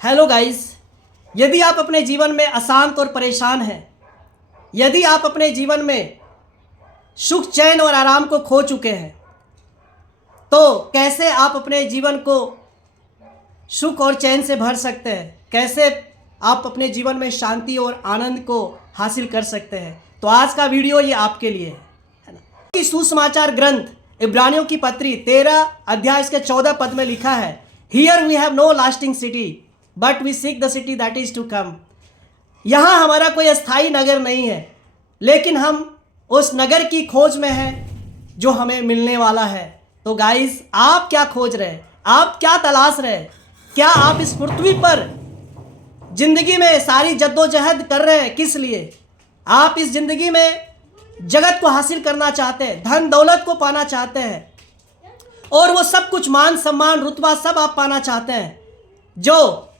Hello guys. यदि आप अपने जीवन में अशांत और परेशान हैं, यदि आप अपने जीवन में सुख चैन और आराम को खो चुके हैं, तो कैसे आप अपने जीवन को सुख और चैन से भर सकते हैं? कैसे आप अपने जीवन में शांति और आनंद को हासिल कर सकते हैं? तो आज का वीडियो ये आपके लिए है ना। कि सुसमाचार ग्रंथ इब्रानियों की पत्री 13 अध्याय इसके 14 पद में लिखा है, here we have no lasting city but we seek the city that is to come. यहाँ हमारा कोई अस्थाई नगर नहीं है, लेकिन हम उस नगर की खोज में हैं जो हमें मिलने वाला है। तो गाइस, आप क्या खोज रहे हैं? आप क्या तलाश रहे हैं? क्या आप इस पृथ्वी पर जिंदगी में सारी जद्दोजहद कर रहे हैं? किस लिए? आप इस जिंदगी में जगत को हासिल करना चाहते हैं, धन दौलत को पाना चाहते हैं, और वो सब कुछ, मान सम्मान रुतबा सब आप पाना चाहते हैं जो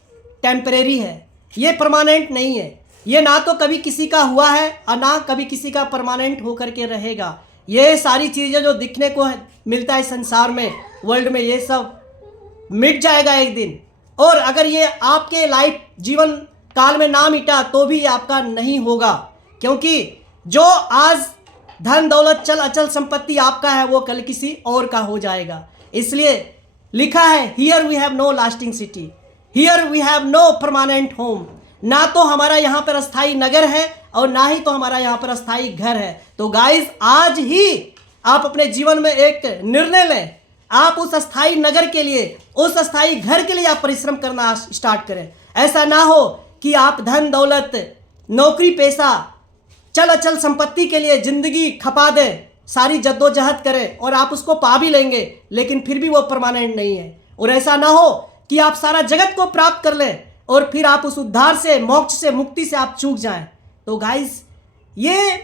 टेम्परेरी है, ये परमानेंट नहीं है। ये ना तो कभी किसी का हुआ है और ना कभी किसी का परमानेंट होकर के रहेगा। ये सारी चीज़ें जो दिखने को मिलता है संसार में, वर्ल्ड में, ये सब मिट जाएगा एक दिन। और अगर ये आपके लाइफ जीवन काल में ना मिटा तो भी ये आपका नहीं होगा, क्योंकि जो आज धन दौलत चल अचल संपत्ति आपका है वो कल किसी और का हो जाएगा। इसलिए लिखा है, here we have no lasting city, here we have no permanent home. ना तो हमारा यहाँ पर अस्थाई नगर है और ना ही तो हमारा यहाँ पर अस्थाई घर है। तो गाइस, आज ही आप अपने जीवन में एक निर्णय लें। आप उस अस्थाई नगर के लिए, उस अस्थाई घर के लिए आप परिश्रम करना स्टार्ट करें। ऐसा ना हो कि आप धन दौलत, नौकरी पेशा, चल अचल संपत्ति के लिए जिंदगी खपा दें, सारी जद्दोजहद करें और आप उसको पा भी लेंगे, लेकिन फिर भी वो परमानेंट नहीं है। और ऐसा ना हो कि आप सारा जगत को प्राप्त कर लें और फिर आप उस उद्धार से, मोक्ष से, मुक्ति से आप चूक जाएं। तो गाइस, ये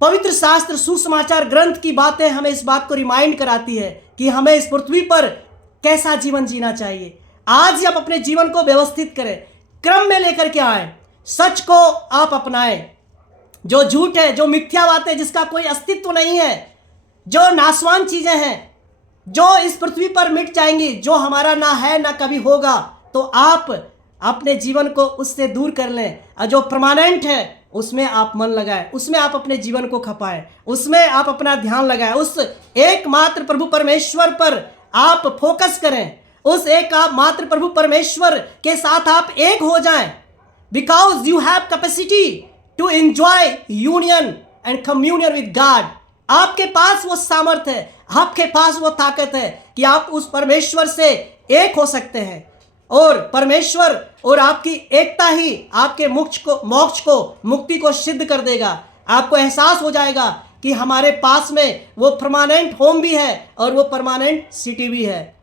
पवित्र शास्त्र सुसमाचार ग्रंथ की बातें हमें इस बात को रिमाइंड कराती है कि हमें इस पृथ्वी पर कैसा जीवन जीना चाहिए। आज ही आप अपने जीवन को व्यवस्थित करें, क्रम में लेकर के आए, सच को आप अपनाएं। जो झूठ है, जो मिथ्या बातें, जिसका कोई अस्तित्व नहीं है, जो नाशवान चीजें हैं, जो इस पृथ्वी पर मिट जाएंगी, जो हमारा ना है ना कभी होगा, तो आप अपने जीवन को उससे दूर कर लें और जो परमानेंट है उसमें आप मन लगाएं, उसमें आप अपने जीवन को खपाएं, उसमें आप अपना ध्यान लगाएं। उस एकमात्र प्रभु परमेश्वर पर आप फोकस करें, उस एक मात्र प्रभु परमेश्वर के साथ आप एक हो जाएं, because you have capacity to enjoy union and communion with God. आपके पास वो सामर्थ्य है, आपके पास वो ताकत है कि आप उस परमेश्वर से एक हो सकते हैं, और परमेश्वर और आपकी एकता ही आपके मोक्ष को, मुक्ति को सिद्ध कर देगा। आपको एहसास हो जाएगा कि हमारे पास में वो परमानेंट होम भी है और वो परमानेंट सिटी भी है,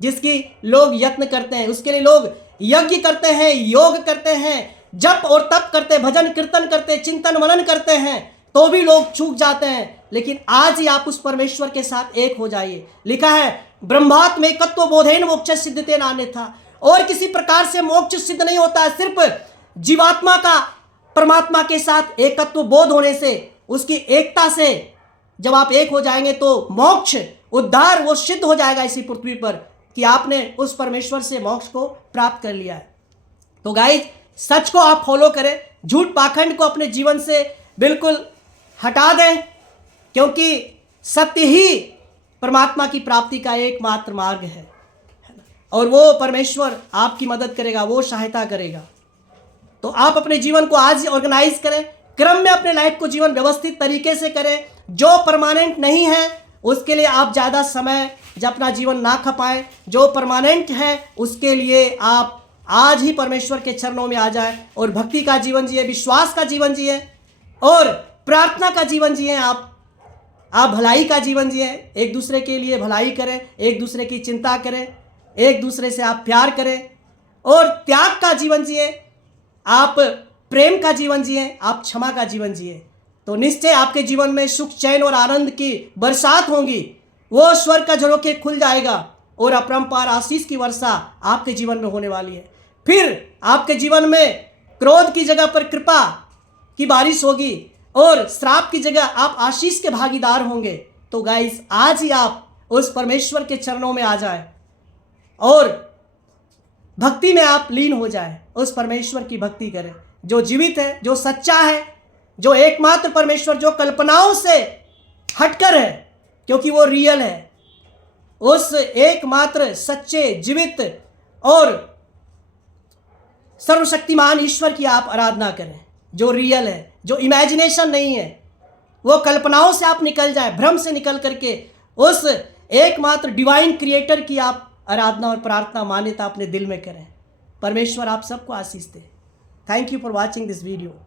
जिसकी लोग यत्न करते हैं, उसके लिए लोग यज्ञ करते हैं, योग करते हैं, जप और तप करते, भजन कीर्तन करते, चिंतन मनन करते हैं, तो भी लोग चूक जाते हैं। लेकिन आज ही आप उस परमेश्वर के साथ एक हो जाइए। लिखा है, ब्रह्मात्म एकत्व बोधेन मोक्ष सिद्धते नान्यथा। और किसी प्रकार से मोक्ष सिद्ध नहीं होता है, सिर्फ जीवात्मा का परमात्मा के साथ एकत्व बोध होने से, उसकी एकता से जब आप एक हो जाएंगे तो मोक्ष, उद्धार वो सिद्ध हो जाएगा इसी पृथ्वी पर कि आपने उस परमेश्वर से मोक्ष को प्राप्त कर लिया है। तो गाइस, सच को आप फॉलो करें, झूठ पाखंड को अपने जीवन से बिल्कुल हटा दें, क्योंकि सत्य ही परमात्मा की प्राप्ति का एकमात्र मार्ग है, और वो परमेश्वर आपकी मदद करेगा, वो सहायता करेगा। तो आप अपने जीवन को आज ही ऑर्गेनाइज करें, क्रम में अपने लाइफ को जीवन व्यवस्थित तरीके से करें। जो परमानेंट नहीं है उसके लिए आप ज़्यादा समय जब अपना जीवन ना खपाएं, जो परमानेंट है उसके लिए आप आज ही परमेश्वर के चरणों में आ जाएं और भक्ति का जीवन जिए, विश्वास का जीवन जिए और प्रार्थना का जीवन जिए। आप भलाई का जीवन जिए, एक दूसरे के लिए भलाई करें, एक दूसरे की चिंता करें, एक दूसरे से आप प्यार करें और त्याग का जीवन जिए, आप प्रेम का जीवन जिए, आप क्षमा का जीवन जिए। तो निश्चय आपके जीवन में सुख चैन और आनंद की बरसात होगी, वो स्वर्ग का झरोखे खुल जाएगा और अपरंपार आशीष की वर्षा आपके जीवन में होने वाली है। फिर आपके जीवन में क्रोध की जगह पर कृपा की बारिश होगी और श्राप की जगह आप आशीष के भागीदार होंगे। तो गाइस, आज ही आप उस परमेश्वर के चरणों में आ जाए और भक्ति में आप लीन हो जाए, उस परमेश्वर की भक्ति करें जो जीवित है, जो सच्चा है, जो एकमात्र परमेश्वर, जो कल्पनाओं से हटकर है, क्योंकि वो रियल है। उस एकमात्र सच्चे, जीवित और सर्वशक्तिमान ईश्वर की आप आराधना करें, जो रियल है, जो इमेजिनेशन नहीं है। वो कल्पनाओं से आप निकल जाए, भ्रम से निकल करके उस एकमात्र डिवाइन क्रिएटर की आप आराधना और प्रार्थना, मान्यता अपने दिल में करें। परमेश्वर आप सबको आशीष दे। Thank you for watching this video.